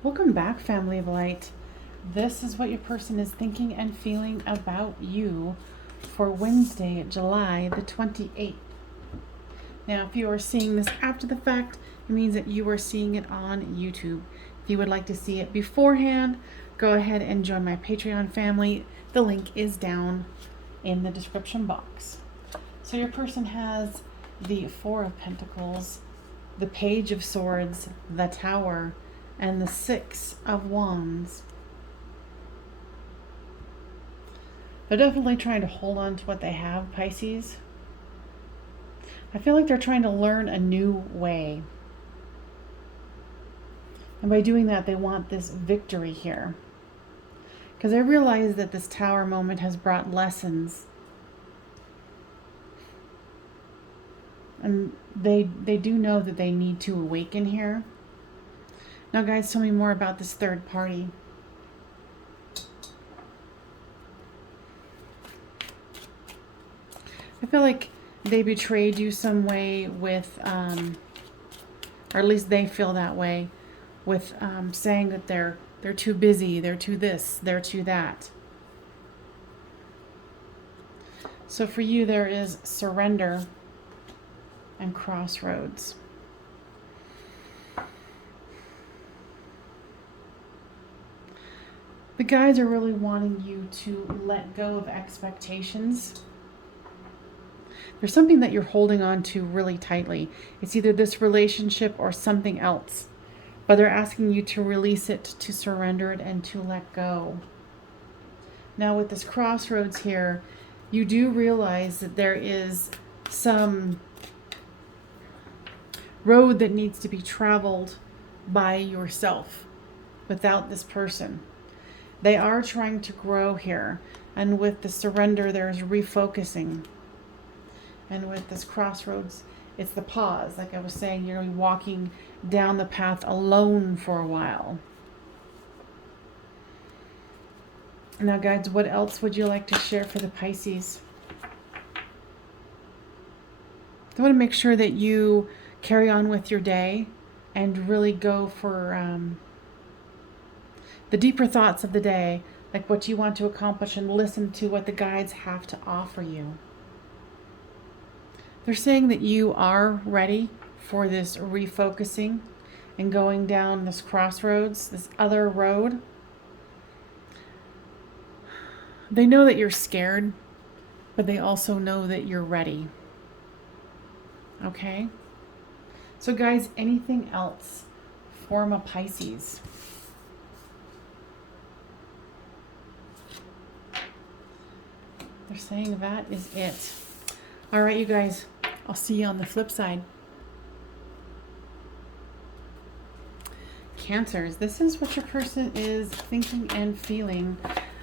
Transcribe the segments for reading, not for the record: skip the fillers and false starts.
Welcome back, family of light. This is what your person is thinking and feeling about you for Wednesday, July the 28th. Now, if you are seeing this after the fact, it means that you are seeing it on YouTube. If you would like to see it beforehand, go ahead and join my Patreon family. The link is down in the description box. So your person has the Four of Pentacles, the Page of Swords, the Tower, and the Six of Wands. They're definitely trying to hold on to what they have, Pisces. I feel like they're trying to learn a new way. And by doing that, they want this victory here. Because they realize that this Tower moment has brought lessons. And they do know that they need to awaken here. Now, guys, tell me more about this third party. I feel like they betrayed you some way with, or at least they feel that way, with saying that they're too busy, they're too this, they're too that. So for you, there is surrender and crossroads. The guides are really wanting you to let go of expectations. There's something that you're holding on to really tightly. It's either this relationship or something else. But they're asking you to release it, to surrender it, and to let go. Now with this crossroads here, you do realize that there is some road that needs to be traveled by yourself without this person. They are trying to grow here. And with the surrender, there's refocusing. And with this crossroads, it's the pause. Like I was saying, you're going to be walking down the path alone for a while. Now, guys, what else would you like to share for the Pisces? I want to make sure that you carry on with your day and really go for the deeper thoughts of the day, like what you want to accomplish, and listen to what the guides have to offer you. They're saying that you are ready for this refocusing and going down this crossroads, this other road. They know that you're scared, but they also know that you're ready. Okay? So guys, anything else for my Pisces? They're saying that is it. All right, you guys, I'll see you on the flip side. Cancers, this is what your person is thinking and feeling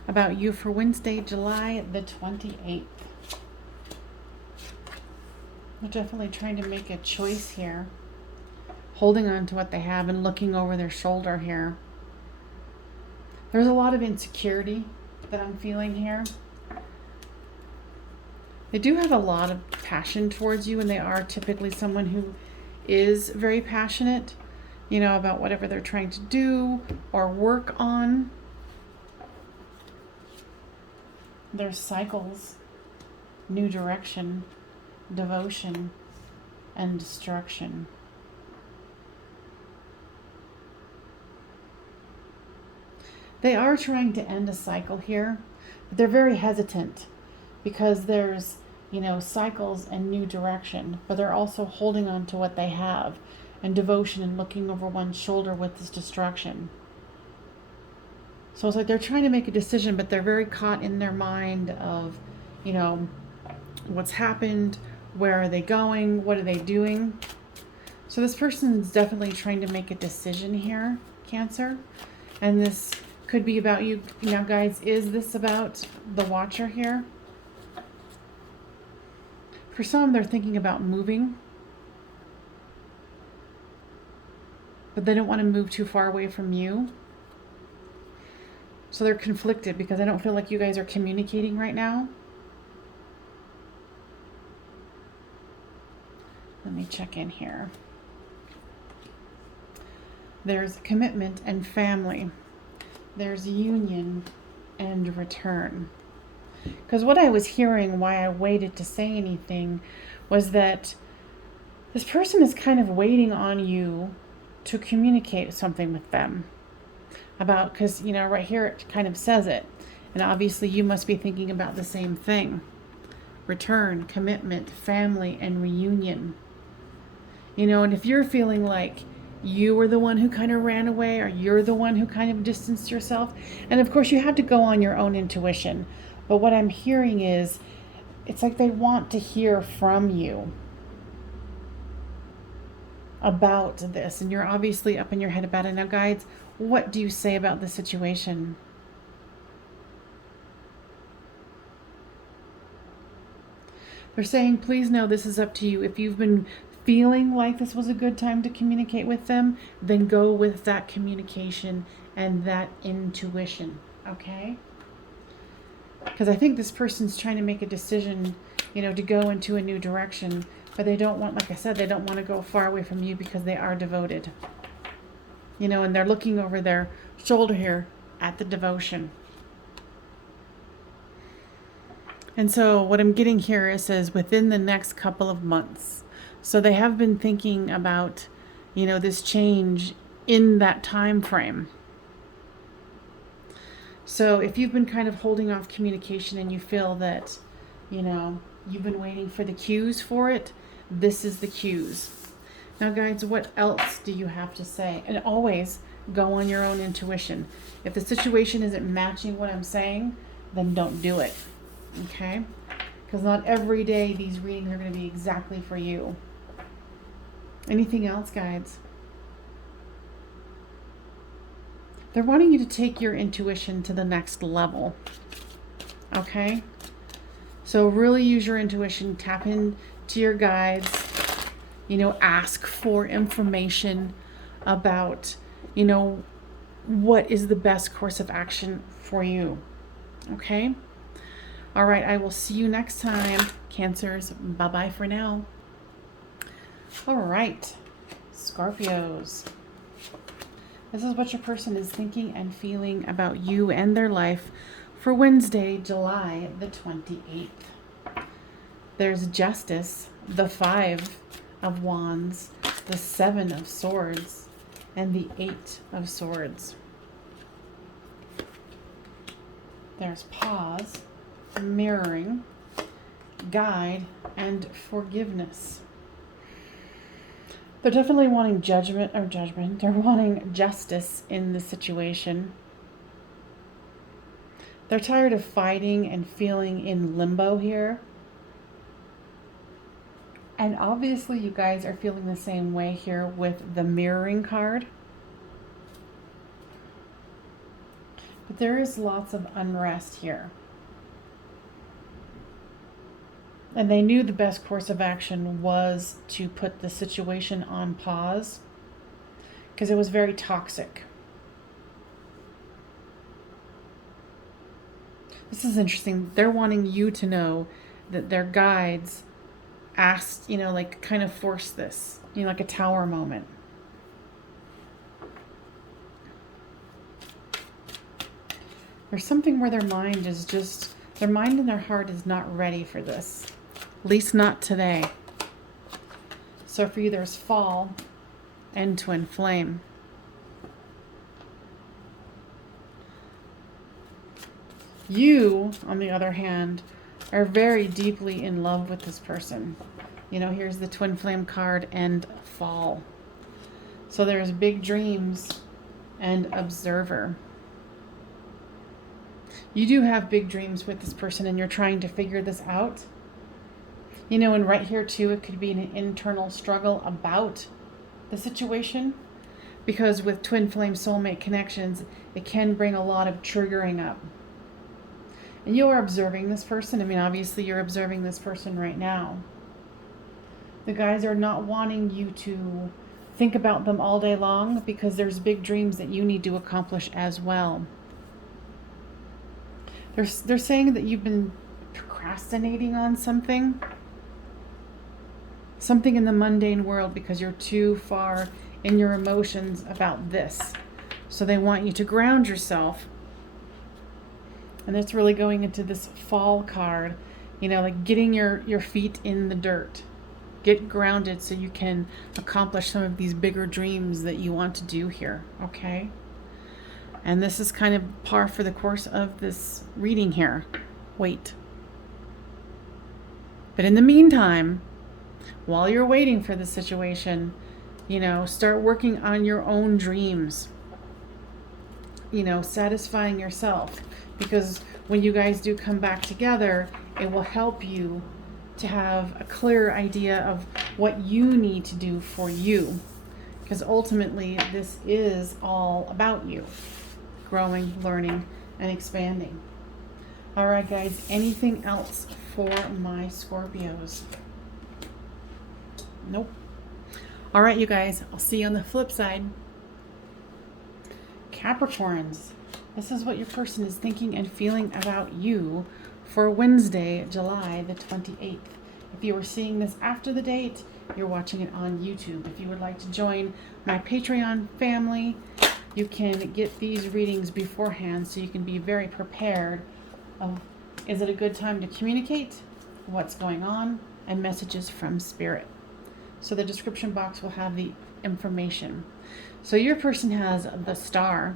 about you for Wednesday, July the 28th. They're definitely trying to make a choice here, holding on to what they have and looking over their shoulder here. There's a lot of insecurity that I'm feeling here. They do have a lot of passion towards you, and they are typically someone who is very passionate, you know, about whatever they're trying to do or work on. There's cycles, new direction, devotion, and destruction. They are trying to end a cycle here, but they're very hesitant because there's, you know, cycles and new direction, but they're also holding on to what they have and devotion and looking over one's shoulder with this destruction. So it's like they're trying to make a decision, but they're very caught in their mind of, you know, what's happened, where are they going, what are they doing. So this person is definitely trying to make a decision here, Cancer. And this could be about you. Now, guys, is this about the Watcher here? For some, they're thinking about moving, but they don't want to move too far away from you. So they're conflicted because I don't feel like you guys are communicating right now. Let me check in here. There's commitment and family. There's union and return. Because what I was hearing, why I waited to say anything, was that this person is kind of waiting on you to communicate something with them about, because, you know, right here it kind of says it. And obviously you must be thinking about the same thing. Return, commitment, family, and reunion. You know, and if you're feeling like you were the one who kind of ran away, or you're the one who kind of distanced yourself, and of course you have to go on your own intuition, but what I'm hearing is it's like they want to hear from you about this, and you're obviously up in your head about it. Now, guides, what do you say about the situation? They're saying, please know this is up to you. If you've been feeling like this was a good time to communicate with them, then go with that communication and that intuition, okay? Because I think this person's trying to make a decision, you know, to go into a new direction, but they don't want, like I said, they don't want to go far away from you because they are devoted. You know, and they're looking over their shoulder here at the devotion. And so what I'm getting here is says within the next couple of months. So they have been thinking about, you know, this change in that time frame. So if you've been kind of holding off communication and you feel that, you know, you've been waiting for the cues for it, this is the cues. Now, guys, what else do you have to say? And always go on your own intuition. If the situation isn't matching what I'm saying, then don't do it. Okay? Because not every day these readings are going to be exactly for you. Anything else, guides? They're wanting you to take your intuition to the next level. Okay? So really use your intuition. Tap into your guides. You know, ask for information about, you know, what is the best course of action for you. Okay? All right, I will see you next time, Cancers. Bye-bye for now. All right, Scorpios. This is what your person is thinking and feeling about you and their life for Wednesday, July the 28th. There's Justice, the 5 of Wands, the 7 of Swords, and the 8 of Swords. There's Pause, Mirroring, Guide, and Forgiveness. They're definitely wanting judgment. They're wanting justice in the situation. They're tired of fighting and feeling in limbo here. And obviously you guys are feeling the same way here with the Mirroring card. But there is lots of unrest here. And they knew the best course of action was to put the situation on pause because it was very toxic. This is interesting. They're wanting you to know that their guides asked, you know, like kind of forced this, you know, like a tower moment. There's something where their mind and their heart is not ready for this. At least not today. So for you, there's Fall and Twin Flame. You, on the other hand, are very deeply in love with this person. You know, here's the Twin Flame card and Fall. So there's Big Dreams and Observer. You do have big dreams with this person and you're trying to figure this out. You know, and right here too, it could be an internal struggle about the situation. Because with Twin Flame soulmate connections, it can bring a lot of triggering up. And you are observing this person. I mean, obviously you're observing this person right now. The guys are not wanting you to think about them all day long because there's big dreams that you need to accomplish as well. They're saying that you've been procrastinating on something in the mundane world because you're too far in your emotions about this. So they want you to ground yourself. And it's really going into this fall card, you know, like getting your feet in the dirt. Get grounded so you can accomplish some of these bigger dreams that you want to do here, okay? And this is kind of par for the course of this reading here. Wait. But in the meantime, while you're waiting for the situation, you know, start working on your own dreams. You know, satisfying yourself. Because when you guys do come back together, it will help you to have a clear idea of what you need to do for you. Because ultimately, this is all about you. Growing, learning, and expanding. All right, guys, anything else for my Scorpios? Nope. All right, you guys, I'll see you on the flip side. Capricorns, this is what your person is thinking and feeling about you for Wednesday, July the 28th. If you are seeing this after the date, you're watching it on YouTube. If you would like to join my Patreon family, you can get these readings beforehand so you can be very prepared of, is it a good time to communicate, what's going on, and messages from Spirit. So the description box will have the information. So your person has the Star,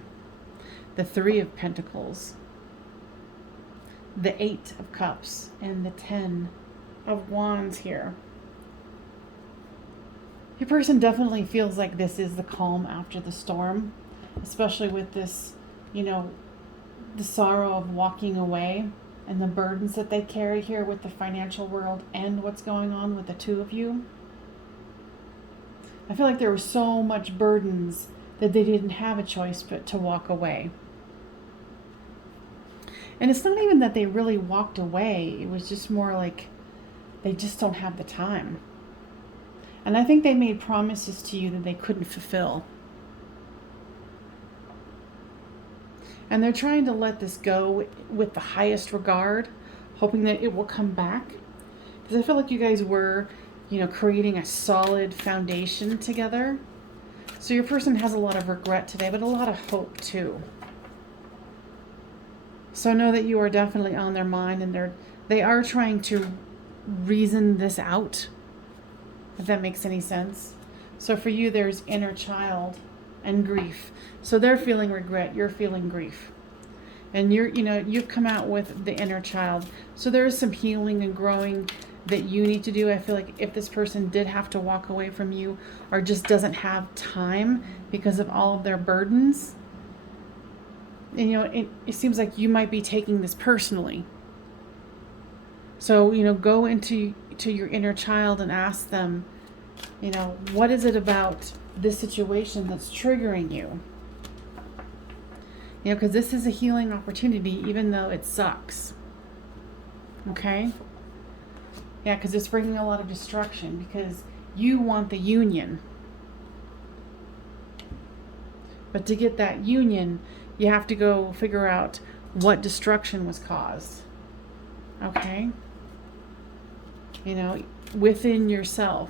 the Three of Pentacles, the Eight of Cups, and the 10 of Wands here. Your person definitely feels like this is the calm after the storm, especially with this, you know, the sorrow of walking away and the burdens that they carry here with the financial world and what's going on with the two of you. I feel like there were so much burdens that they didn't have a choice but to walk away. And it's not even that they really walked away. It was just more like they just don't have the time. And I think they made promises to you that they couldn't fulfill. And they're trying to let this go with the highest regard, hoping that it will come back. Because I feel like you guys were, you know, creating a solid foundation together. So your person has a lot of regret today, but a lot of hope too. So know that you are definitely on their mind, and they are trying to reason this out, if that makes any sense. So for you, there's inner child and grief. So they're feeling regret, you're feeling grief. And you've come out with the inner child. So there is some healing and growing that you need to do. I feel like if this person did have to walk away from you or just doesn't have time because of all of their burdens, and it seems like you might be taking this personally. So, go into your inner child and ask them, what is it about this situation that's triggering you? Because this is a healing opportunity, even though it sucks. Okay? Yeah, because it's bringing a lot of destruction, because you want the union. But to get that union, you have to go figure out what destruction was caused. Okay? Within yourself.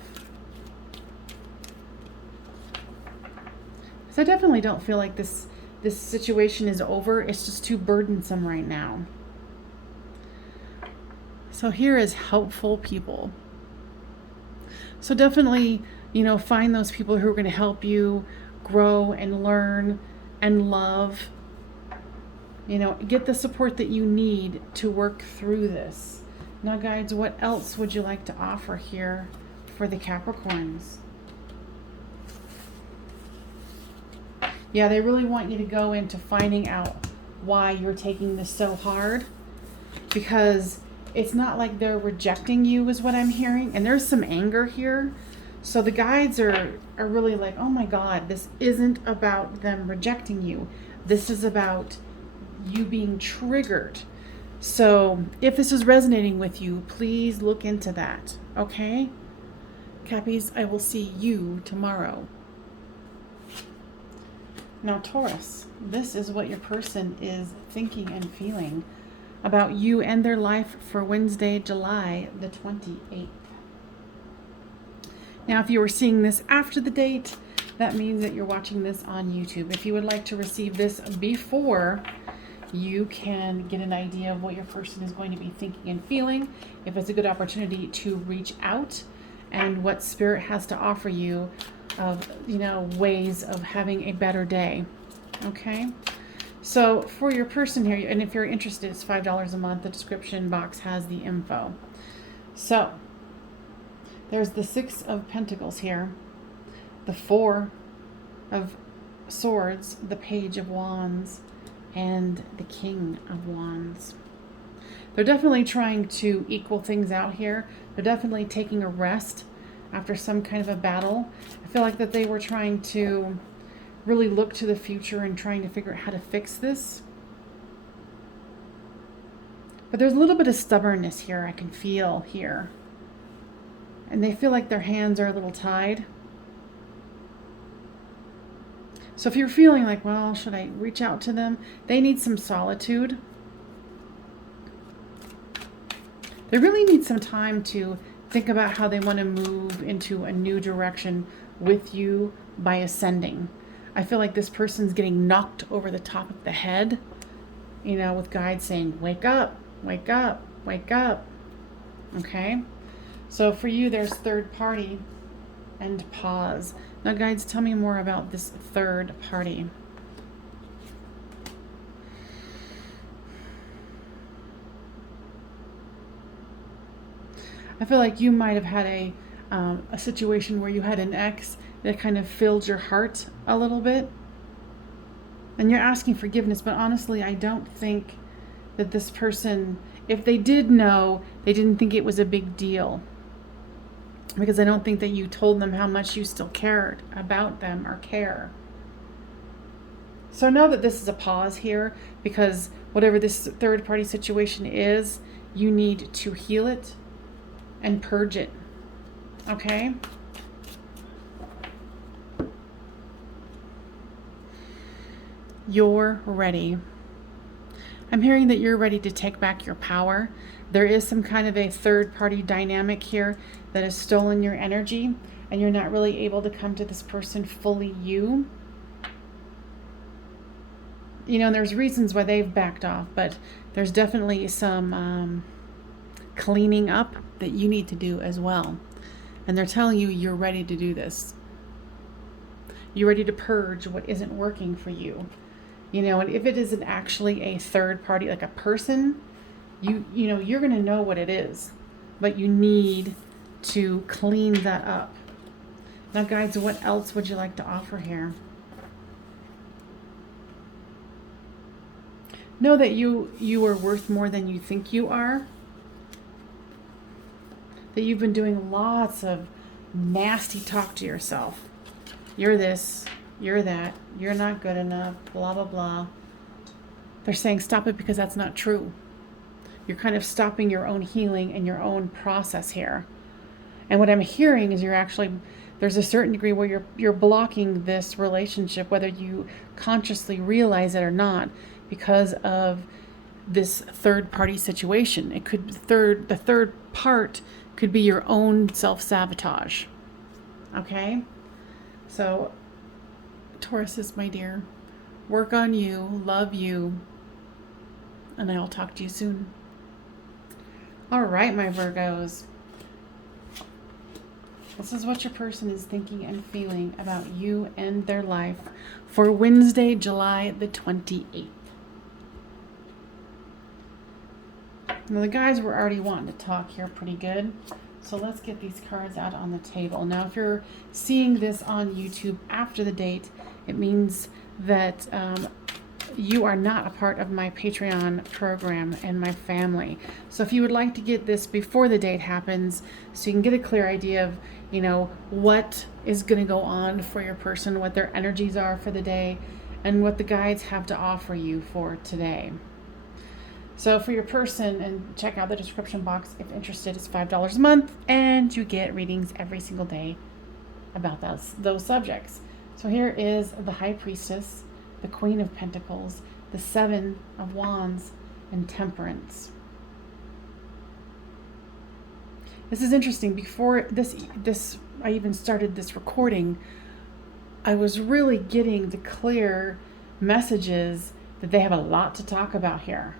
So I definitely don't feel like this situation is over. It's just too burdensome right now. So here is helpful people. So definitely, find those people who are going to help you grow and learn and love. Get the support that you need to work through this. Now, guides, what else would you like to offer here for the Capricorns? Yeah, they really want you to go into finding out why you're taking this so hard, because it's not like they're rejecting you is what I'm hearing. And there's some anger here. So the guides are really like, oh my God, this isn't about them rejecting you. This is about you being triggered. So if this is resonating with you, please look into that. Okay? Cappies, I will see you tomorrow. Now, Taurus, this is what your person is thinking and feeling about you and their life for Wednesday, July the 28th. Now, if you were seeing this after the date, that means that you're watching this on YouTube. If you would like to receive this before, you can get an idea of what your person is going to be thinking and feeling, if it's a good opportunity to reach out, and what Spirit has to offer you of, ways of having a better day. Okay? So for your person here, and if you're interested, it's $5 a month. The description box has the info. So there's the 6 of Pentacles here, the 4 of Swords, the Page of Wands, and the King of Wands. They're definitely trying to equal things out here. They're definitely taking a rest after some kind of a battle. I feel like that they were trying to really look to the future and trying to figure out how to fix this. But there's a little bit of stubbornness here I can feel here. And they feel like their hands are a little tied. So if you're feeling like, well, should I reach out to them? They need some solitude. They really need some time to think about how they want to move into a new direction with you by ascending. I feel like this person's getting knocked over the top of the head, with guides saying, wake up, wake up, wake up. Okay? So for you, there's third party and pause. Now, guides, tell me more about this third party. I feel like you might have had a situation where you had an ex that kind of filled your heart a little bit. And you're asking forgiveness, but honestly, I don't think that this person, if they did know, they didn't think it was a big deal. Because I don't think that you told them how much you still cared about them or care. So know that this is a pause here, because whatever this third party situation is, you need to heal it and purge it. Okay? You're ready. I'm hearing that you're ready to take back your power. There is some kind of a third party dynamic here that has stolen your energy, and you're not really able to come to this person fully you. And there's reasons why they've backed off, but there's definitely some cleaning up that you need to do as well. And they're telling you you're ready to do this. You're ready to purge what isn't working for you. And if it isn't actually a third party, like a person, you're going to know what it is, but you need to clean that up. Now, guides, what else would you like to offer here? Know that you are worth more than you think you are. That you've been doing lots of nasty talk to yourself. You're this, you're that, you're not good enough, blah, blah, blah. They're saying stop it, because that's not true. You're kind of stopping your own healing and your own process here. And what I'm hearing is there's a certain degree where you're blocking this relationship, whether you consciously realize it or not, because of this third party situation. It could the third part could be your own self-sabotage. Okay? So, Tauruses, my dear, work on you, love you, and I'll talk to you soon. All right, my Virgos. This is what your person is thinking and feeling about you and their life for Wednesday, July the 28th. Now, the guys were already wanting to talk here pretty good. So let's get these cards out on the table. Now, if you're seeing this on YouTube after the date, it means that you are not a part of my Patreon program and my family. So if you would like to get this before the date happens, so you can get a clear idea of, what is going to go on for your person, what their energies are for the day, and what the guides have to offer you for today. So for your person, and check out the description box if interested, it's $5 a month, and you get readings every single day about those subjects. So here is the High Priestess, the Queen of Pentacles, the Seven of Wands, and Temperance. This is interesting. Before this I even started this recording, I was really getting the clear messages that they have a lot to talk about here.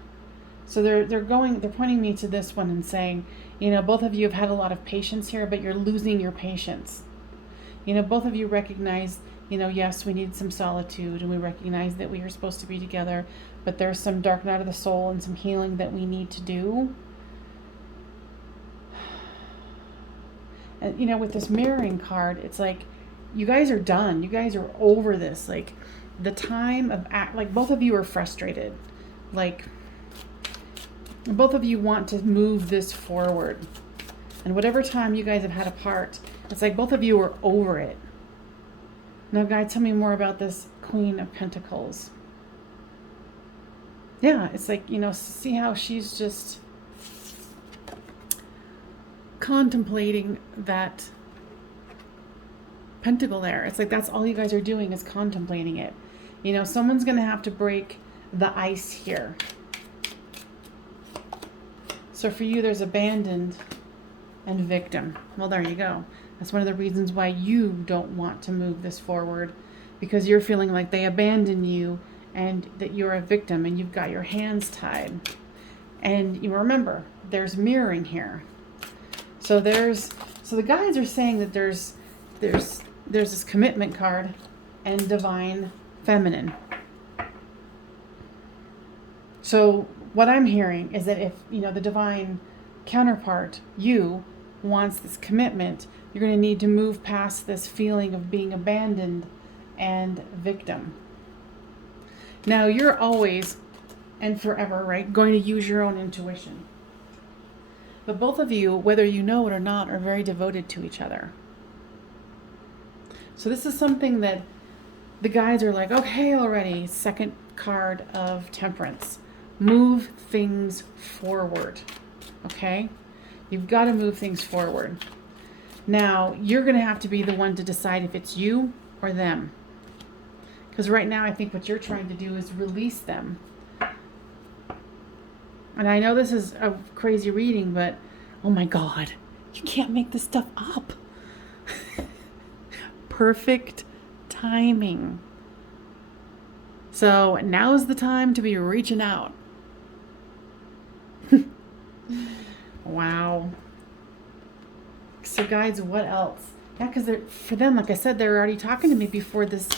So they're pointing me to this one and saying, you know, both of you have had a lot of patience here, but you're losing your patience. You know, both of you recognize, you know, yes, we need some solitude, and we recognize that we are supposed to be together, but there's some dark night of the soul and some healing that we need to do. And, you know, with this mirroring card, it's like, you guys are done. You guys are over this. Like, the time of like, both of you are frustrated. Like, both of you want to move this forward. And whatever time you guys have had apart, it's like both of you are over it. Now, guys, tell me more about this Queen of Pentacles. Yeah, it's like, you know, see how she's just contemplating that pentacle there. It's like that's all you guys are doing is contemplating it. You know, someone's going to have to break the ice here. So for you, there's abandoned and victim. Well, there you go. That's one of the reasons why you don't want to move this forward, because you're feeling like they abandon you and that you're a victim and you've got your hands tied. And you remember, there's mirroring here. So the guides are saying that there's this commitment card and divine feminine. So what I'm hearing is that if, you know, the divine counterpart, you, wants this commitment, you're going to need to move past this feeling of being abandoned and victim. Now, you're always and forever, right, going to use your own intuition. But both of you, whether you know it or not, are very devoted to each other. So this is something that the guides are like, okay, already, second card of Temperance. Move things forward, okay? You've got to move things forward. Now, you're going to have to be the one to decide if it's you or them. Because right now, I think what you're trying to do is release them. And I know this is a crazy reading, but oh my God, you can't make this stuff up. Perfect timing. So now's the time to be reaching out. Wow. So guys, what else? Yeah, because for them, like I said, they're already talking to me before this.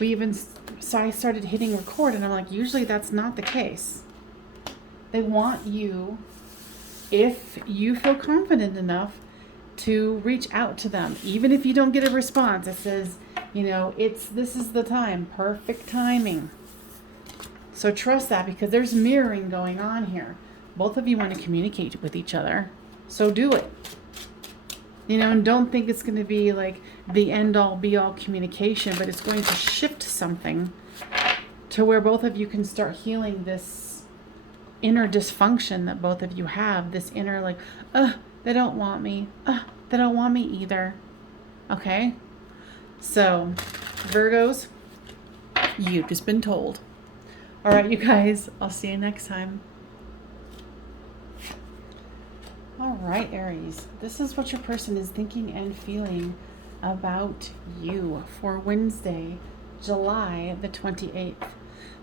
I started hitting record, and I'm like, usually that's not the case. They want you, if you feel confident enough, to reach out to them. Even if you don't get a response, it says, you know, this is the time, perfect timing. So trust that, because there's mirroring going on here. Both of you want to communicate with each other, so do it. You know, and don't think it's going to be like the end-all, be-all communication, but it's going to shift something to where both of you can start healing this inner dysfunction that both of you have. This inner like, they don't want me. They don't want me either. Okay? So, Virgos, you've just been told. All right, you guys, I'll see you next time. All right, Aries, this is what your person is thinking and feeling about you for Wednesday, July the 28th.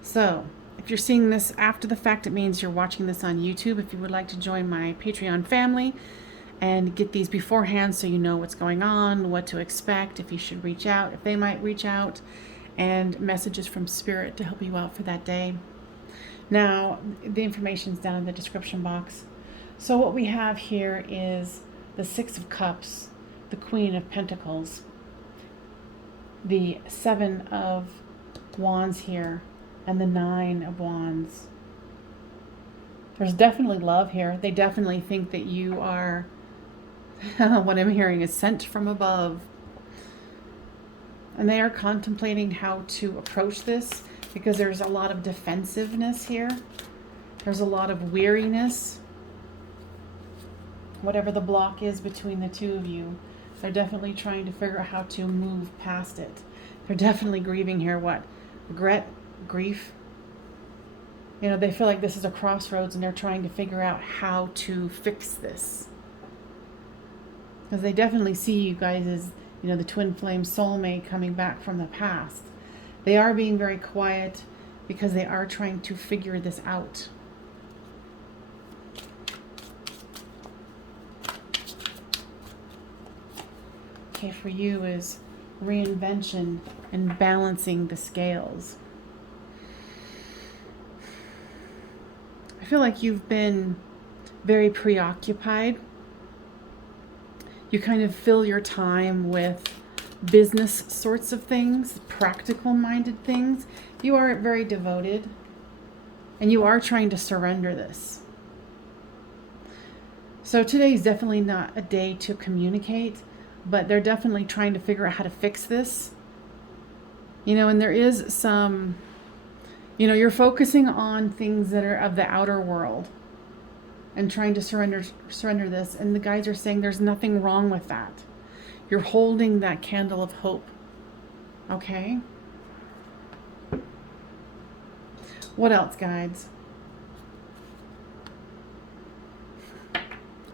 So, if you're seeing this after the fact, it means you're watching this on YouTube. If you would like to join my Patreon family and get these beforehand so you know what's going on, what to expect, if you should reach out, if they might reach out, and messages from Spirit to help you out for that day. Now, the information's down in the description box. So what we have here is the Six of Cups, the Queen of Pentacles, the Seven of Wands here, and the Nine of Wands. There's definitely love here. They definitely think that you are, what I'm hearing is sent from above. And they are contemplating how to approach this, because there's a lot of defensiveness here. There's a lot of weariness. Whatever the block is between the two of you, they're definitely trying to figure out how to move past it. They're definitely grieving here. What? Regret, grief. You know, they feel like this is a crossroads and they're trying to figure out how to fix this. Because they definitely see you guys as you know, the twin flame soulmate coming back from the past. They are being very quiet because they are trying to figure this out. Okay, for you is reinvention and balancing the scales. I feel like you've been very preoccupied. You kind of fill your time with business sorts of things, practical minded things. You are very devoted and you are trying to surrender this. So today is definitely not a day to communicate, but they're definitely trying to figure out how to fix this. You know, and there is some, you know, you're focusing on things that are of the outer world and trying to surrender this. And the guides are saying there's nothing wrong with that. You're holding that candle of hope. Okay? What else, guides?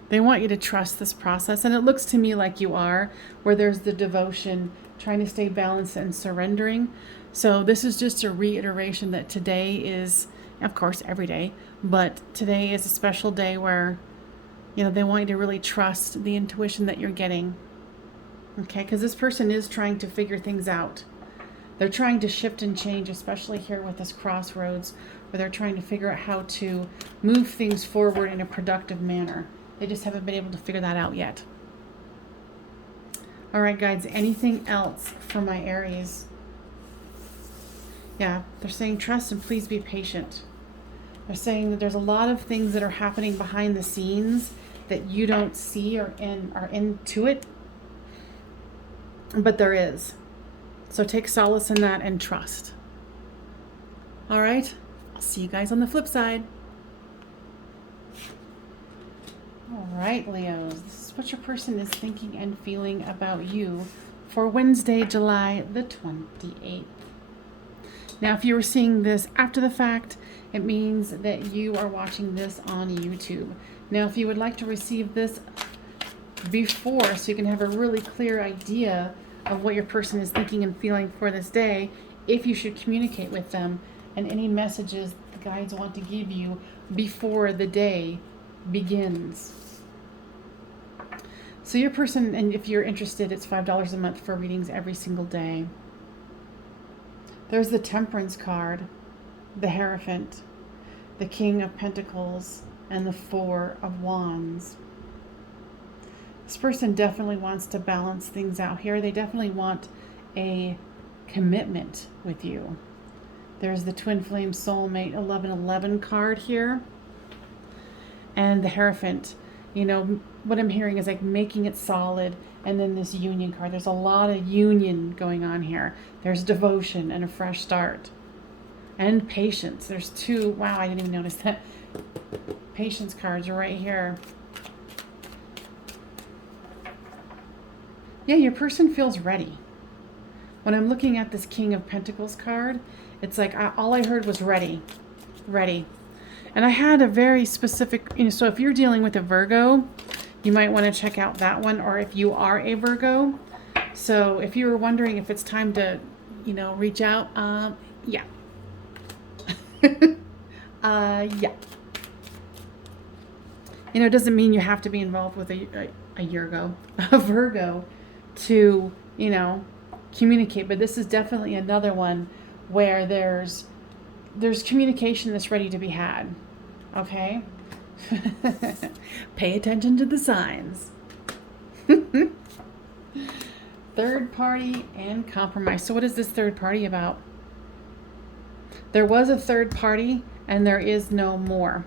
They want you to trust this process, and it looks to me like you are, where there's the devotion, trying to stay balanced and surrendering. So this is just a reiteration that today is, of course, every day, but today is a special day where, you know, they want you to really trust the intuition that you're getting. Okay, because this person is trying to figure things out. They're trying to shift and change, especially here with this crossroads, where they're trying to figure out how to move things forward in a productive manner. They just haven't been able to figure that out yet. All right, guys, anything else for my Aries? Yeah, they're saying trust and please be patient. They're saying that there's a lot of things that are happening behind the scenes that you don't see or are into it, but there is. So take solace in that and trust. All right, I'll see you guys on the flip side. All right, Leos, this is what your person is thinking and feeling about you for Wednesday, July the 28th. Now, if you were seeing this after the fact, it means that you are watching this on YouTube. Now, if you would like to receive this before, so you can have a really clear idea of what your person is thinking and feeling for this day, if you should communicate with them, and any messages the guides want to give you before the day begins. So your person, and if you're interested, it's $5 a month for readings every single day. There's the Temperance card, the Hierophant, the King of Pentacles, and the Four of Wands. This person definitely wants to balance things out here. They definitely want a commitment with you. There's the Twin Flame Soulmate 1111 card here. And the Hierophant, you know, what I'm hearing is like making it solid. And then this Union card. There's a lot of union going on here. There's devotion and a fresh start. And patience. There's two. Wow, I didn't even notice that. Patience cards are right here. Yeah, your person feels ready. When I'm looking at this King of Pentacles card, it's like all I heard was ready. Ready. And I had a very specific, you know, so if you're dealing with a Virgo, you might want to check out that one, or if you are a Virgo. So if you were wondering if it's time to, you know, reach out, yeah. Yeah. You know, it doesn't mean you have to be involved with a Virgo to, you know, communicate, but this is definitely another one where there's communication that's ready to be had. Okay? Pay attention to the signs. Third party and compromise. So what is this third party about? There was a third party and there is no more.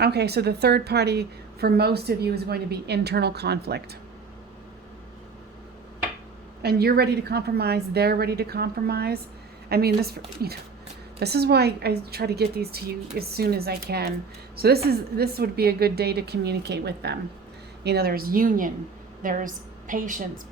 Okay, so the third party for most of you is going to be internal conflict. And you're ready to compromise, they're ready to compromise. I mean, this, you know, this is why I try to get these to you as soon as I can. So this would be a good day to communicate with them. You know, there's union, there's patience.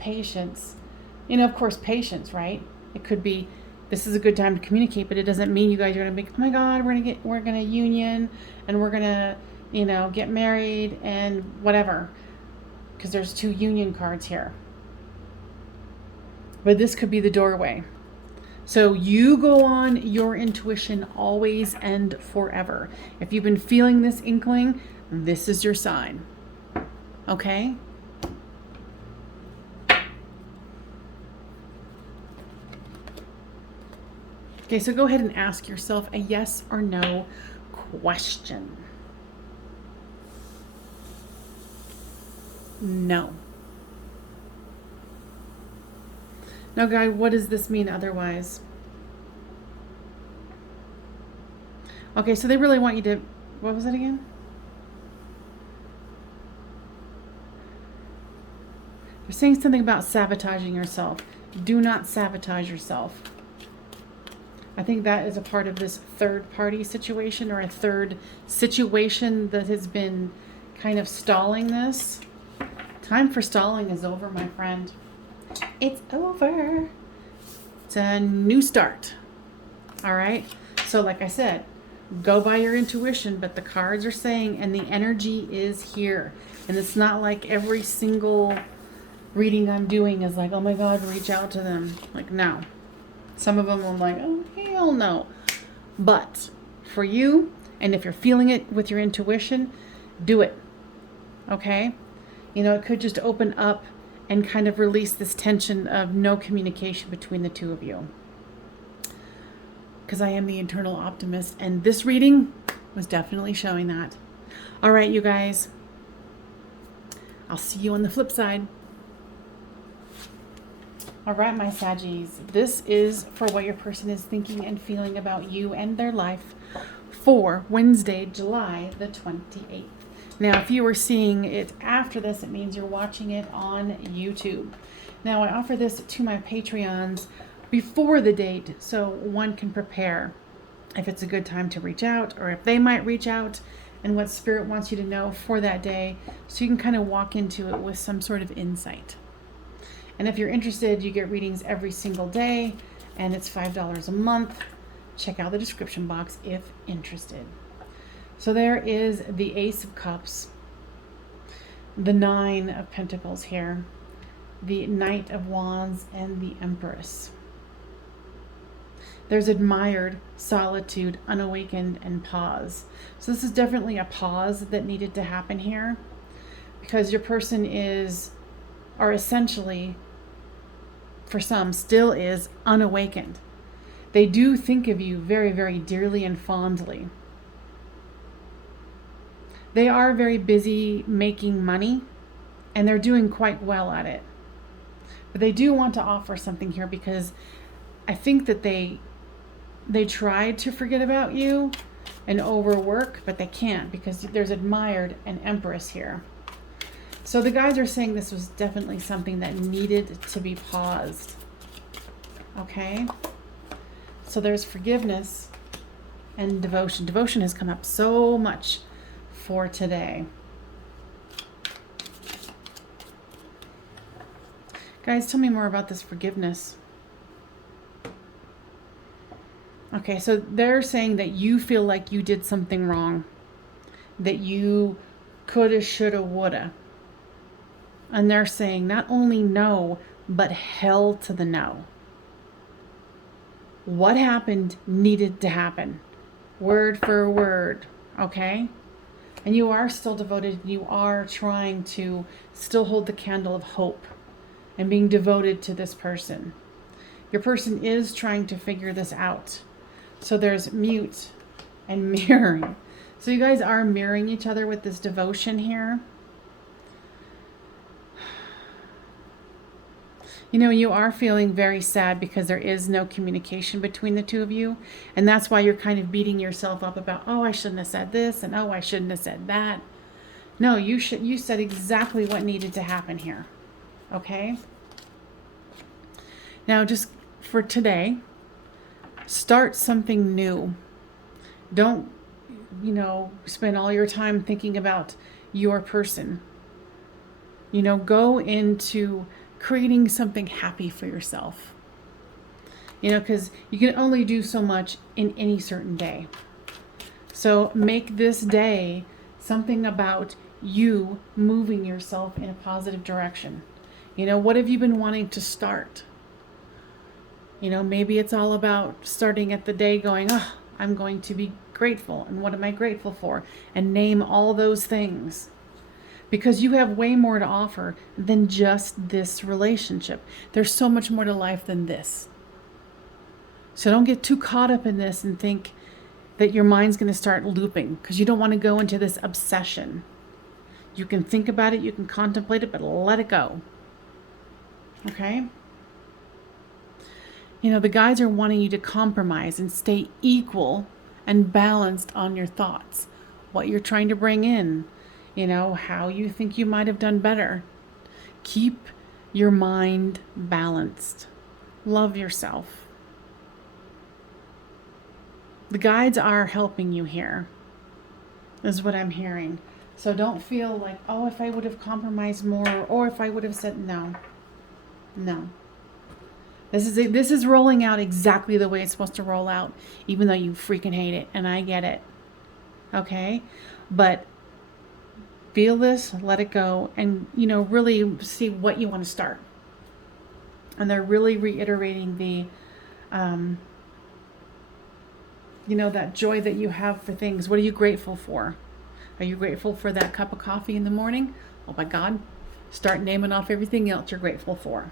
You know, of course, patience, right? It could be, this is a good time to communicate, but it doesn't mean you guys are going to be, oh my God, we're going to union and we're going to, you know, get married and whatever. because there's 2 union cards here. But this could be the doorway. So you go on your intuition always and forever. If you've been feeling this inkling, this is your sign. Okay? Okay, so go ahead and ask yourself a yes or no question. No. Now, guide, what does this mean otherwise? Okay, so they really want you to, what was it again? They're saying something about sabotaging yourself. Do not sabotage yourself. I think that is a part of this third party situation, or a third situation that has been kind of stalling this. Time for stalling is over, my friend. It's over. It's a new start. All right. So like I said, go by your intuition, but the cards are saying, and the energy is here. And it's not like every single reading I'm doing is like, oh my God, reach out to them. Like, no. Some of them I'm like, oh, hell no. But for you, and if you're feeling it with your intuition, do it. Okay? You know, it could just open up and kind of release this tension of no communication between the two of you. Because I am the internal optimist, and this reading was definitely showing that. All right, you guys. I'll see you on the flip side. All right, my Saggies. This is for what your person is thinking and feeling about you and their life for Wednesday, July the 28th. Now, if you are seeing it after this, it means you're watching it on YouTube. Now, I offer this to my Patreons before the date so one can prepare if it's a good time to reach out, or if they might reach out, and what Spirit wants you to know for that day, so you can kind of walk into it with some sort of insight. And if you're interested, you get readings every single day, and it's $5 a month. Check out the description box if interested. So there is the Ace of Cups, the 9 of Pentacles here, the Knight of Wands, and the Empress. There's admired, solitude, unawakened, and pause. So this is definitely a pause that needed to happen here, because your person is, or essentially, for some, still is unawakened. They do think of you very, very dearly and fondly. They are very busy making money, and they're doing quite well at it. But they do want to offer something here, because I think that they tried to forget about you and overwork, but they can't, because there's admired and Empress here. So the guys are saying this was definitely something that needed to be paused. Okay? So there's forgiveness and devotion. Devotion has come up so much for today. Guys, tell me more about this forgiveness. Okay, so they're saying that you feel like you did something wrong, that you coulda, shoulda, woulda. And they're saying not only no, but hell to the no. What happened needed to happen. Word for word, okay? And you are still devoted. You are trying to still hold the candle of hope and being devoted to this person. Your person is trying to figure this out. So there's mute and mirroring. So you guys are mirroring each other with this devotion here. You know, you are feeling very sad because there is no communication between the two of you. And that's why you're kind of beating yourself up about, oh, I shouldn't have said this, and oh, I shouldn't have said that. No, you said exactly what needed to happen here. Okay? Now, just for today, start something new. Don't, spend all your time thinking about your person. Go into creating something happy for yourself. Because you can only do so much in any certain day. So make this day something about you moving yourself in a positive direction. You know, what have you been wanting to start? You know, maybe it's all about starting at the day going, oh, I'm going to be grateful. And what am I grateful for? And name all those things. Because you have way more to offer than just this relationship. There's so much more to life than this. So don't get too caught up in this and think that your mind's going to start looping, because you don't want to go into this obsession. You can think about it, you can contemplate it, but let it go. Okay? You know, the guides are wanting you to compromise and stay equal and balanced on your thoughts, what you're trying to bring in, you know, how you think you might have done better. Keep your mind balanced. Love yourself. The guides are helping you here, is what I'm hearing. So don't feel like, oh, if I would have compromised more, or if I would have said no. No. This is rolling out exactly the way it's supposed to roll out, even though you freaking hate it, and I get it. Okay? But feel this, let it go, and, you know, really see what you want to start. And they're really reiterating the, you know, that joy that you have for things. What are you grateful for? Are you grateful for that cup of coffee in the morning? Oh my God, start naming off everything else you're grateful for.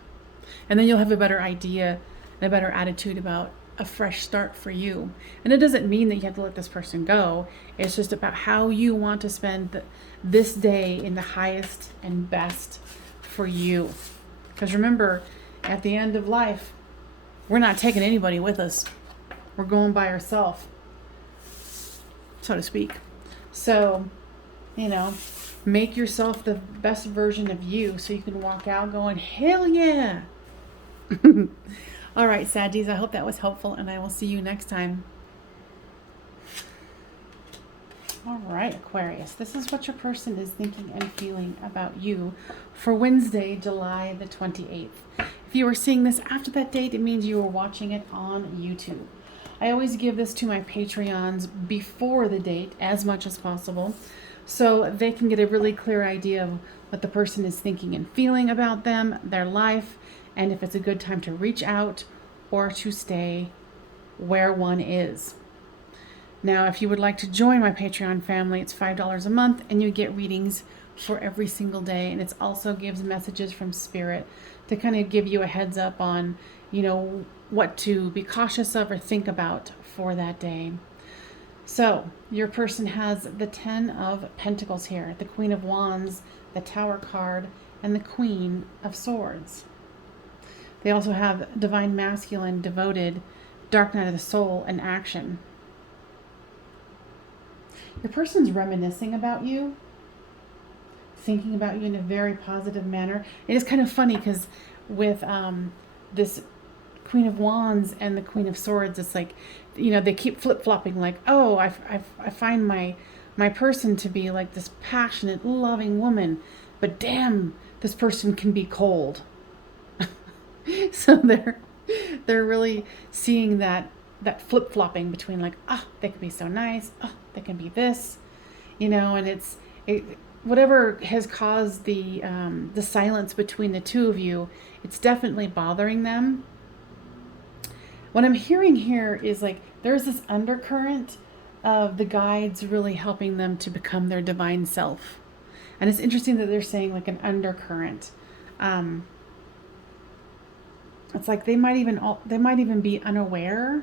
And then you'll have a better idea and a better attitude about a fresh start for you. And it doesn't mean that you have to let this person go. It's just about how you want to spend this day in the highest and best for you. Because remember, at the end of life, we're not taking anybody with us. We're going by ourselves, so to speak. So, you know, make yourself the best version of you so you can walk out going, hell yeah. All right, Saggies, I hope that was helpful, and I will see you next time. All right, Aquarius, this is what your person is thinking and feeling about you for Wednesday, July the 28th. If you are seeing this after that date, it means you are watching it on YouTube. I always give this to my Patreons before the date as much as possible, so they can get a really clear idea of what the person is thinking and feeling about them, their life, and if it's a good time to reach out or to stay where one is. Now, if you would like to join my Patreon family, it's $5 a month, and you get readings for every single day, and it also gives messages from Spirit to kind of give you a heads up on, you know, what to be cautious of or think about for that day. So your person has the 10 of Pentacles here, the Queen of Wands, the Tower card, and the Queen of Swords. They also have Divine Masculine, Devoted, Dark Night of the Soul, and Action. Your person's reminiscing about you, thinking about you in a very positive manner. It is kind of funny because with this Queen of Wands and the Queen of Swords, it's like, you know, they keep flip-flopping, like, oh, I find my person to be like this passionate, loving woman, but damn, this person can be cold. So they're really seeing that flip-flopping between, like, oh, they can be so nice, oh, they can be this, you know, and it's whatever has caused the silence between the two of you, it's definitely bothering them. What I'm hearing here is, like, there's this undercurrent of the guides really helping them to become their divine self. And it's interesting that they're saying, like, an undercurrent. It's like they might even be unaware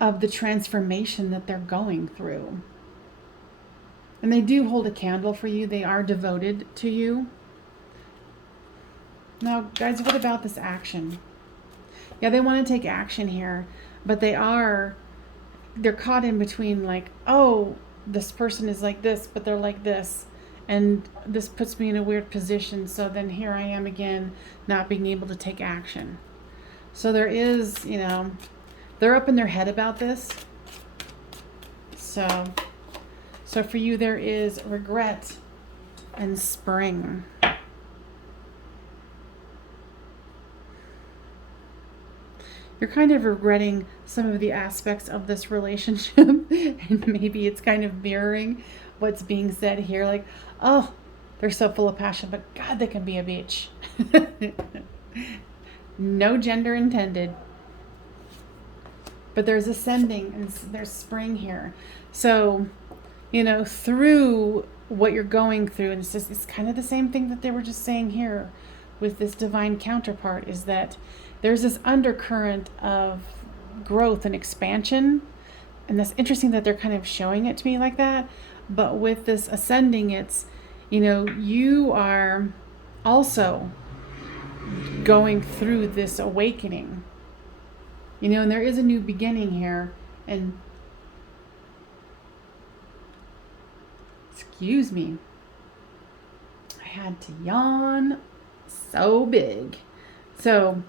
of the transformation that they're going through. And they do hold a candle for you. They are devoted to you. Now, guys, what about this action? Yeah, they want to take action here, but they're caught in between, like, oh, this person is like this, but they're like this. And this puts me in a weird position. So then here I am again, not being able to take action. So there is, you know, they're up in their head about this. So for you, there is regret and spring. You're kind of regretting some of the aspects of this relationship, and maybe it's kind of mirroring what's being said here. Like, oh, they're so full of passion, but God, they can be a bitch. No gender intended. But there's ascending and there's spring here. So, through what you're going through, and it's kind of the same thing that they were just saying here with this divine counterpart, is that there's this undercurrent of growth and expansion. And that's interesting that they're kind of showing it to me like that. But with this ascending, it's, you are also going through this awakening. And there is a new beginning here. And excuse me, I had to yawn so big. So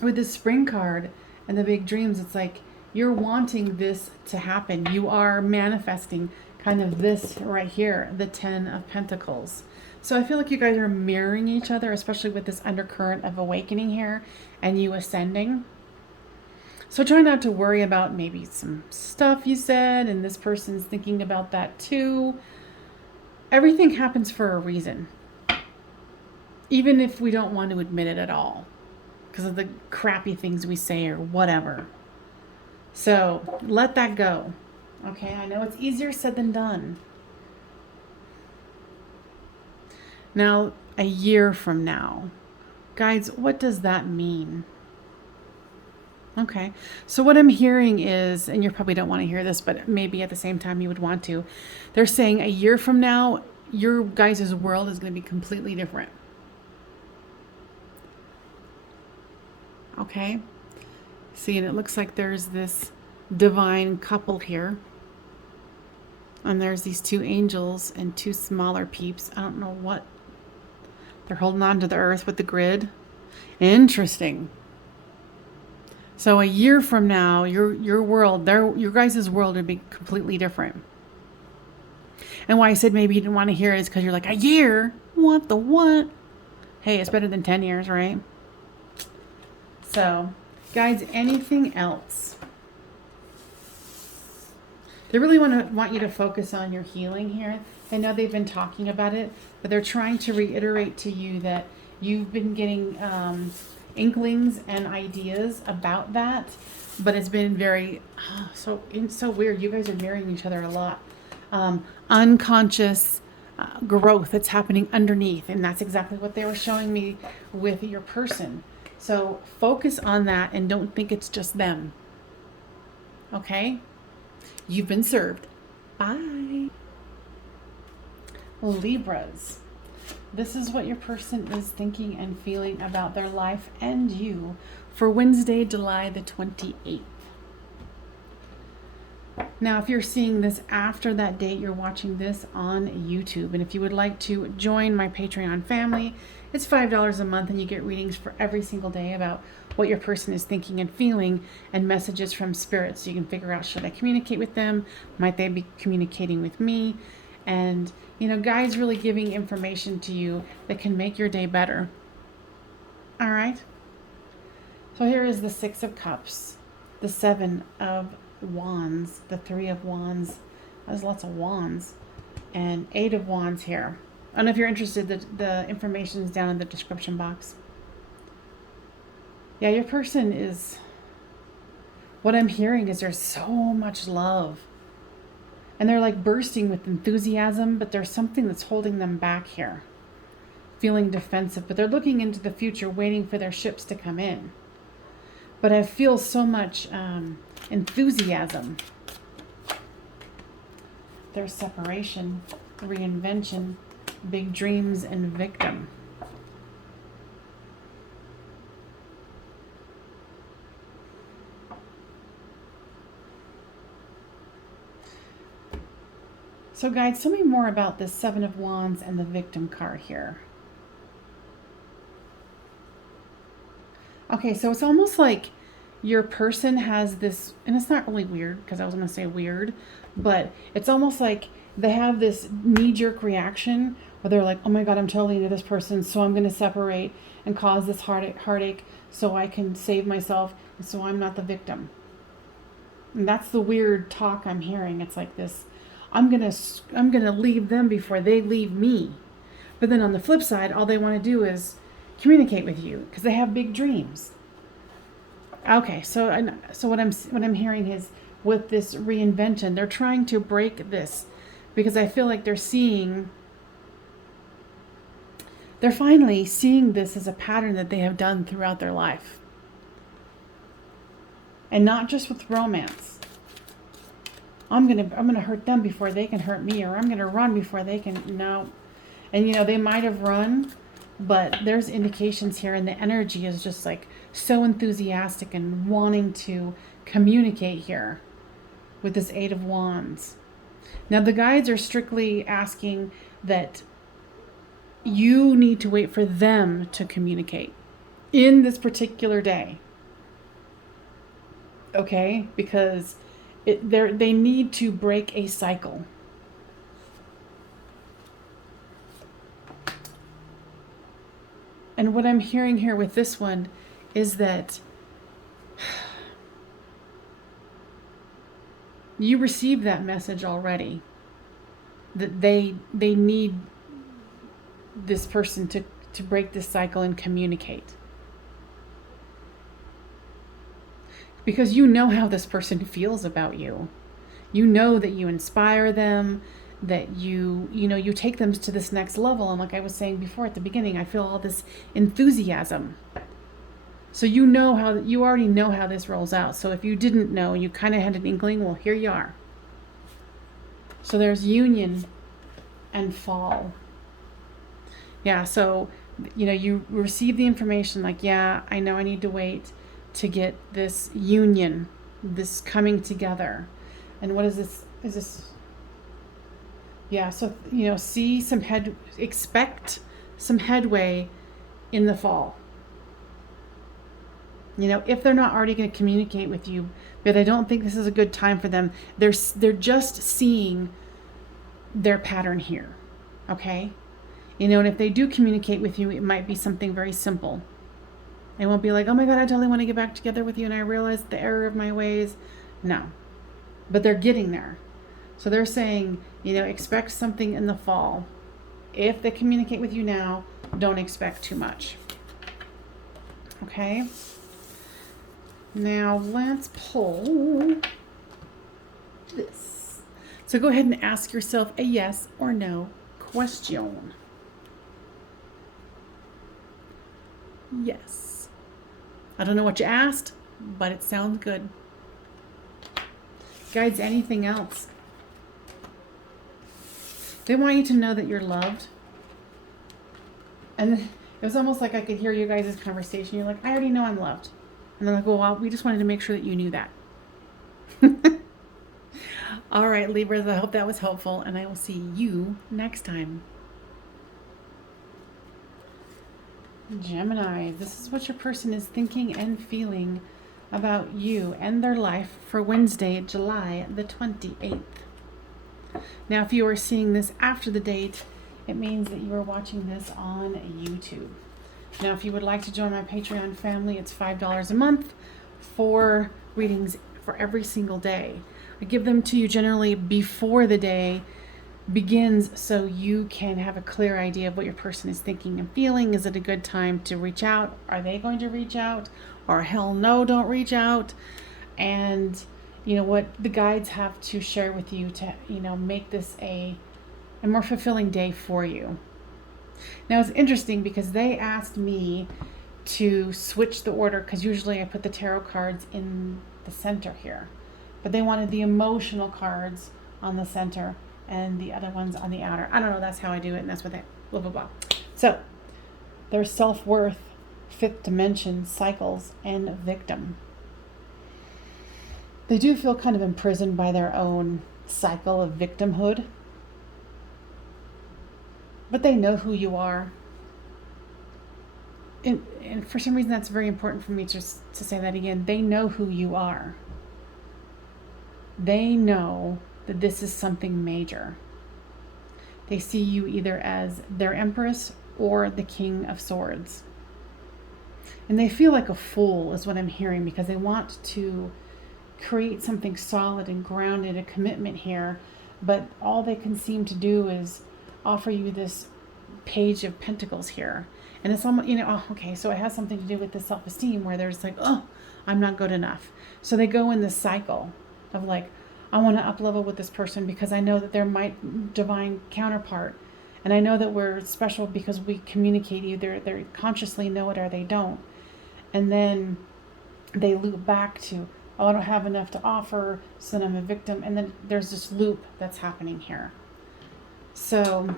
with the spring card and the big dreams, it's like you're wanting this to happen. You are manifesting kind of this right here, the 10 of Pentacles. So I feel like you guys are mirroring each other, especially with this undercurrent of awakening here and you ascending. So try not to worry about maybe some stuff you said and this person's thinking about that too. Everything happens for a reason, even if we don't want to admit it at all because of the crappy things we say or whatever. So let that go. Okay, I know it's easier said than done. Now, a year from now, guys, what does that mean? Okay, so what I'm hearing is, and you probably don't want to hear this, but maybe at the same time you would want to, they're saying a year from now, your guys' world is going to be completely different. Okay, see, and it looks like there's this divine couple here. And there's these two angels and two smaller peeps. I don't know what. They're holding on to the earth with the grid. Interesting. So a year from now, your world, your guys' world would be completely different. And why I said maybe you didn't want to hear it is because you're like, a year? What the what? Hey, it's better than 10 years, right? So, guys, anything else? They really want you to focus on your healing here. I know they've been talking about it, but they're trying to reiterate to you that you've been getting inklings and ideas about that, but it's been very so weird. You guys are mirroring each other a lot. Unconscious growth that's happening underneath, and that's exactly what they were showing me with your person. So focus on that and don't think it's just them. Okay? You've been served. Bye. Libras. This is what your person is thinking and feeling about their life and you for Wednesday, July the 28th. Now, if you're seeing this after that date, you're watching this on YouTube. And if you would like to join my Patreon family, it's $5 a month and you get readings for every single day about what your person is thinking and feeling and messages from spirit. So you can figure out, should I communicate with them? Might they be communicating with me? And, guides really giving information to you that can make your day better. All right. So here is the 6 of Cups, the 7 of Wands, the 3 of Wands. There's lots of wands. And 8 of Wands here. I don't know if you're interested, the information is down in the description box. Yeah, your person is, what I'm hearing is there's so much love. And they're like bursting with enthusiasm, but there's something that's holding them back here. Feeling defensive, but they're looking into the future, waiting for their ships to come in. But I feel so much enthusiasm. There's separation, reinvention, big dreams, and victim. So guys, tell me more about this 7 of Wands and the victim card here. Okay, so it's almost like your person has this, and it's not really weird because I was going to say weird, but it's almost like they have this knee-jerk reaction where they're like, oh my God, I'm totally into this person, so I'm going to separate and cause this heartache so I can save myself, and so I'm not the victim. And that's the weird talk I'm hearing. It's like this, I'm gonna leave them before they leave me. But then on the flip side, all they want to do is communicate with you because they have big dreams. Okay, so what I'm hearing is with this reinvention, they're trying to break this because I feel like they're finally seeing this as a pattern that they have done throughout their life. And not just with romance. I'm gonna hurt them before they can hurt me, or I'm gonna run before they can. No. And you know, they might have run, but there's indications here, and the energy is just like so enthusiastic and wanting to communicate here with this Eight of Wands. Now the guides are strictly asking that you need to wait for them to communicate in this particular day. Okay? Because they need to break a cycle. And what I'm hearing here with this one is that you received that message already. That they need this person to break this cycle and communicate. Because you know how this person feels about you. You know that you inspire them, that you take them to this next level. And like I was saying before at the beginning, I feel all this enthusiasm. So you already know how this rolls out. So if you didn't know, you kind of had an inkling, well, here you are. So there's union and fall. Yeah, so, you receive the information like, yeah, I know I need to wait to get this union, this coming together. And what is this? Is this? Yeah, so, expect some headway in the fall. If they're not already going to communicate with you, but I don't think this is a good time for them. They're just seeing their pattern here. Okay? And if they do communicate with you, it might be something very simple. It won't be like, oh my God, I totally want to get back together with you and I realized the error of my ways. No. But they're getting there. So they're saying, expect something in the fall. If they communicate with you now, don't expect too much. Okay? Now let's pull this. So go ahead and ask yourself a yes or no question. Yes. I don't know what you asked, but it sounds good. Guides, anything else? They want you to know that you're loved. And it was almost like I could hear you guys' conversation. You're like, I already know I'm loved. And they're like, well, we just wanted to make sure that you knew that. All right, Libras, I hope that was helpful, and I will see you next time. Gemini, this is what your person is thinking and feeling about you and their life for Wednesday, July the 28th. Now, if you are seeing this after the date, it means that you are watching this on YouTube. Now, if you would like to join my Patreon family, it's $5 a month for readings for every single day. I give them to you generally before the day begins so you can have a clear idea of what your person is thinking and feeling. Is it a good time to reach out? Are they going to reach out? Or hell no, don't reach out. And what the guides have to share with you to make this a more fulfilling day for you. Now it's interesting because they asked me to switch the order, because usually I put the tarot cards in the center here, but they wanted the emotional cards on the center and the other ones on the outer. I don't know, that's how I do it, and that's what they blah blah blah. So their self-worth, fifth dimension, cycles, and victim. They do feel kind of imprisoned by their own cycle of victimhood, but they know who you are. And for some reason that's very important for me to say that again. They know who you are. They know that this is something major. They see you either as their Empress or the King of Swords. And they feel like a fool is what I'm hearing, because they want to create something solid and grounded, a commitment here, but all they can seem to do is offer you this Page of Pentacles here. And it's almost, oh, okay, so it has something to do with the self-esteem where there's like, oh, I'm not good enough. So they go in this cycle of like, I want to up level with this person because I know that they're my divine counterpart. And I know that we're special because we communicate either they consciously know it or they don't. And then they loop back to, oh, I don't have enough to offer, so then I'm a victim. And then there's this loop that's happening here. So,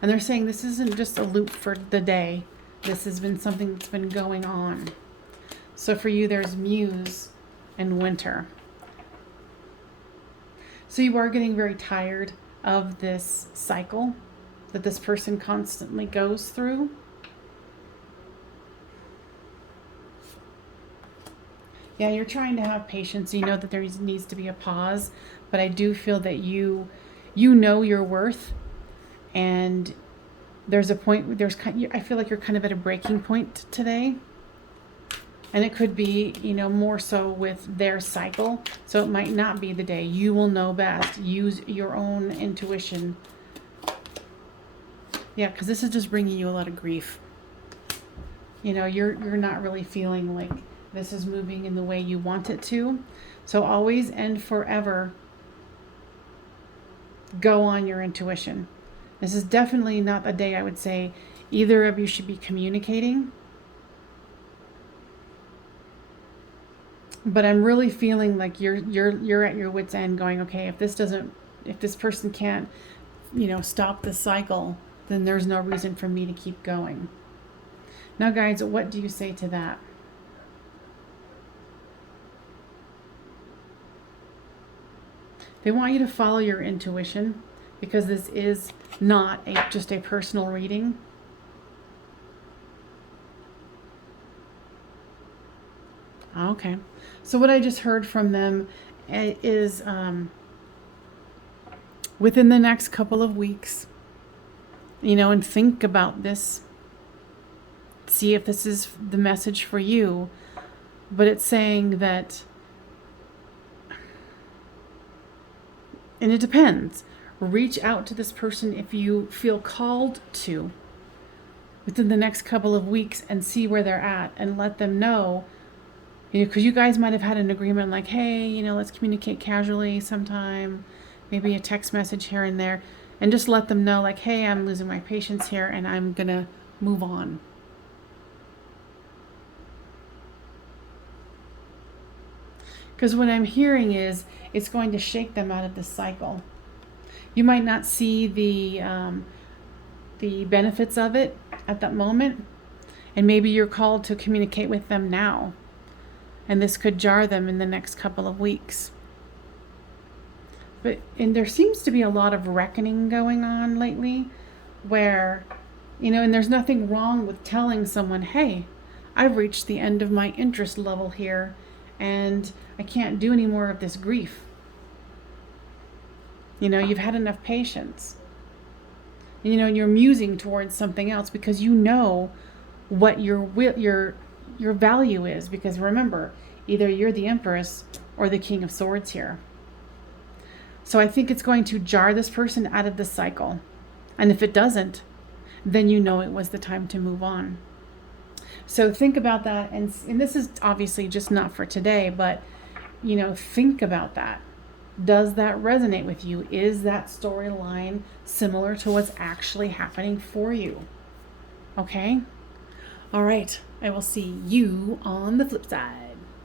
and they're saying this isn't just a loop for the day. This has been something that's been going on. So for you, there's Muse and Winter. So you are getting very tired of this cycle that this person constantly goes through. Yeah, you're trying to have patience. You know that there needs to be a pause, but I do feel that you know your worth, and there's a point. I feel like you're kind of at a breaking point today, and it could be, more so with their cycle. So it might not be the day. You will know best. Use your own intuition. Yeah, because this is just bringing you a lot of grief. You're not really feeling like this is moving in the way you want it to. So always and forever go on your intuition. This is definitely not a day I would say either of you should be communicating. But I'm really feeling like you're at your wit's end going, okay, if this person can't, stop the cycle, then there's no reason for me to keep going. Now, guys, what do you say to that? They want you to follow your intuition because this is not just a personal reading. Okay. So what I just heard from them is within the next couple of weeks, and think about this. See if this is the message for you. But it's saying that, and it depends. Reach out to this person if you feel called to within the next couple of weeks and see where they're at and let them know, because you guys might have had an agreement like, hey, let's communicate casually sometime, maybe a text message here and there, and just let them know like, hey, I'm losing my patience here and I'm going to move on. Because what I'm hearing is it's going to shake them out of this cycle. You might not see the benefits of it at that moment, and maybe you're called to communicate with them now, and this could jar them in the next couple of weeks. And there seems to be a lot of reckoning going on lately, where, and there's nothing wrong with telling someone, hey, I've reached the end of my interest level here, and I can't do any more of this grief. You've had enough patience. And you're musing towards something else because you know what your value is. Because remember, either you're the Empress or the King of Swords here. So I think it's going to jar this person out of the cycle. And if it doesn't, then it was the time to move on. So think about that. And this is obviously just not for today, but, think about that. Does that resonate with you? Is that storyline similar to what's actually happening for you? Okay? All right. I will see you on the flip side.